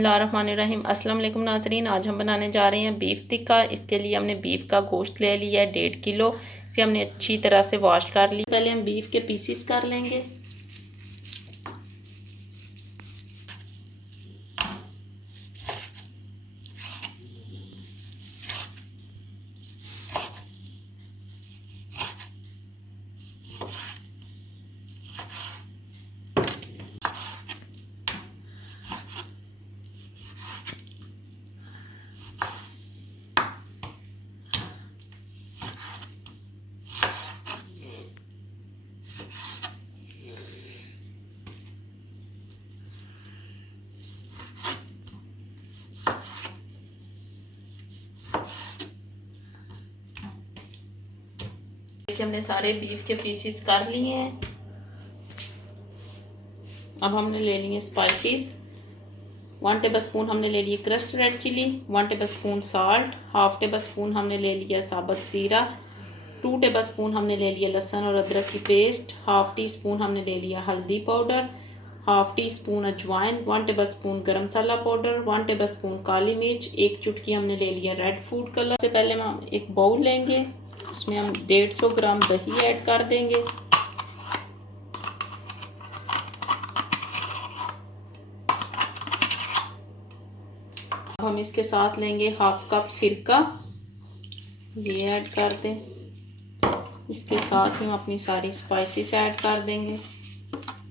बिस्मिल्लाहिर्रहमानिर्रहीम। अस्सलाम वालेकुम नाज़रीन। आज हम बनाने जा रहे हैं बीफ टिक्का। इसके लिए हमने बीफ का गोश्त ले लिया है 1.5 किलो। इसे हमने अच्छी तरह से वॉश कर लिया। पहले हम बीफ के पीसेस कर लेंगे। देखिए हमने सारे बीफ के पीसेस कर लिए हैं। अब हमने ले लिए स्पाइसेस। 1 टेबल स्पून हमने ले लिए crushed red chili, 1 tablespoon salt, half tablespoon हमने ले लिया साबुत जीरा, 2 टेबल स्पून हमने ले लिया लहसुन और अदरक की पेस्ट, हाफ टी स्पून हमने ले लिया हल्दी पाउडर, हाफ टी स्पून अजवाइन, 1 टेबल स्पून गरम मसाला पाउडर, 1 टेबल स्पून काली मिर्च, 1 चुटकी हमने ले लिया रेड फूड कलर। से पहले हम एक बाउल लेंगे, उसमें हम 150 ग्राम दही ऐड कर देंगे। अब हम इसके साथ लेंगे हाफ कप सिरका, ये ऐड कर दें। इसके साथ ही हम अपनी सारी स्पाइसेस ऐड कर देंगे।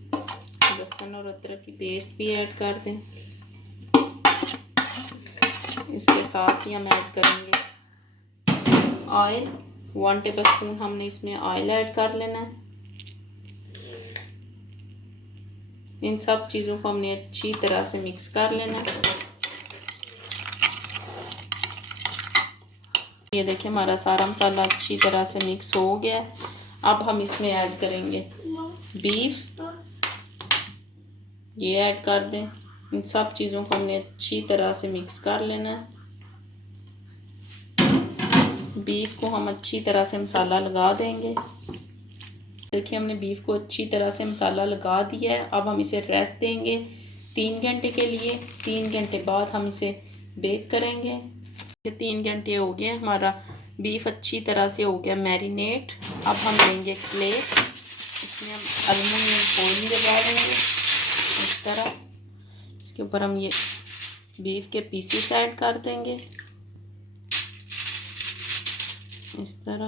लहसुन और अदरक की पेस्ट भी ऐड कर दें। इसके साथ ही हम ऐड करेंगे ऑयल, 1 टेबल स्पून हमने इसमें ऑयल ऐड कर लेना है। इन सब चीज़ों को हमने अच्छी तरह से मिक्स कर लेना है। ये देखिए हमारा सारा मसाला अच्छी तरह से मिक्स हो गया है। अब हम इसमें ऐड करेंगे बीफ, ये ऐड कर दें। इन सब चीज़ों को हमने अच्छी तरह से मिक्स कर लेना है। बीफ को हम अच्छी तरह से मसाला लगा देंगे। देखिए हमने बीफ को अच्छी तरह से मसाला लगा दिया है। अब हम इसे रेस्ट देंगे 3 घंटे के लिए। 3 घंटे बाद हम इसे बेक करेंगे। 3 घंटे हो गए, हमारा बीफ अच्छी तरह से हो गया मैरिनेट। अब हम लेंगे प्लेट, इसमें हम एल्युमिनियम फोइल लगा देंगे इस तरह। इसके ऊपर हम ये बीफ के पीसेस ऐड कर देंगे इस तरह।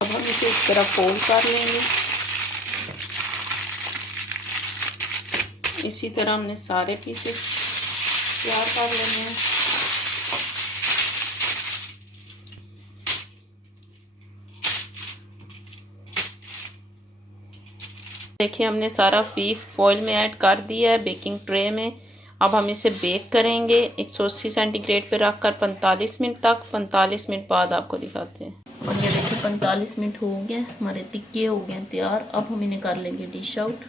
अब हम इसे इस तरह फोल्ड कर लेंगे। इसी तरह हमने सारे पीसेस तैयार कर लेने हैं। देखिए हमने सारा बीफ फॉइल में ऐड कर दिया है बेकिंग ट्रे में। अब हम इसे बेक करेंगे 180 सेंटीग्रेड पे रखकर 45 मिनट तक। 45 मिनट बाद आपको दिखाते हैं। और ये देखिए 45 मिनट हो गए, हमारे टिक्के हो गए तैयार। अब हम इन्हें कर लेंगे डिश आउट।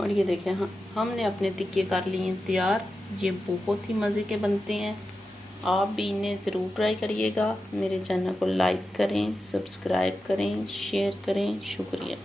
और ये देखें हमने अपने टिक्के कर लिए तैयार। ये बहुत ही मज़े के बनते हैं। आप भी इन्हें ज़रूर ट्राई करिएगा। मेरे चैनल को लाइक करें, सब्सक्राइब करें, शेयर करें। शुक्रिया।